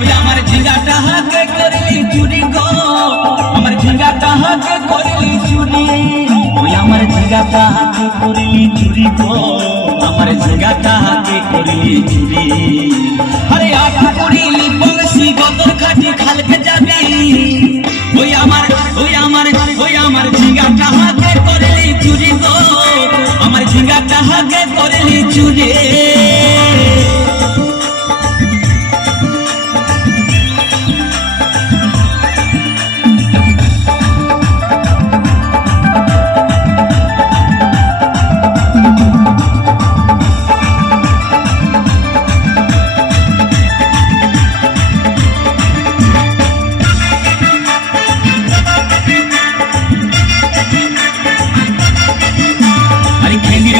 ওই আমার ঝিঙ্গাটা হাতে করলি চুরি গো, আমার ঝিঙ্গাটা হাতে করলি চুরি, ওই আমার ঝিঙ্গাটা হাতে করলি চুরি গো, আমার ঝিঙ্গাটা হাতে করলি চুরি। আরে আটা করিলি বংশী গদর খাটি খালকে যাবি, ওই আমার ঝিঙ্গাটা হাতে করলি চুরি গো, আমার ঝিঙ্গাটা হাতে করলি চুরি।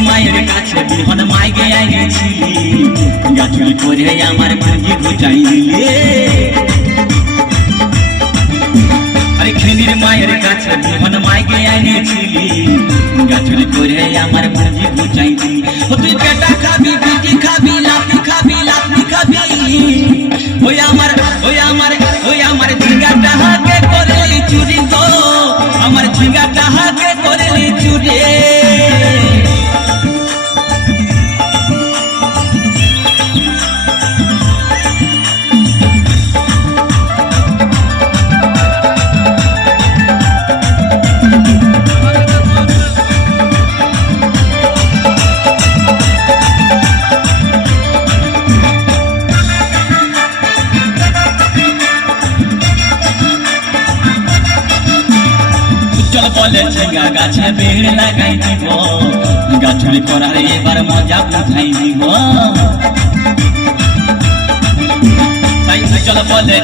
মায়ের কাছে বিহন মাইকে আইছিলি, গাছুরি করে আমার পুঁজি ঘুচাই দিলে। আরে খেলির মায়ের কাছে বিহন মাইকে আইছিলি, গাছুরি করে আমার পুঁজি ঘুচাই দিলি। ও তুই পেটা খাবি, পিটি খাবি, লাতি খাবি, লাতি খাবি, ওই আমার ঝিঙ্গাটা হাতে করলি চুরি গো, আমার ঝিঙ্গাটা হাতে করলি চুরি। চল বলে ঝিঙ্গা গাছে বেড় লাগাই দিব, গাছুরি করার এবার মজা উঠাই দিব। চল বলে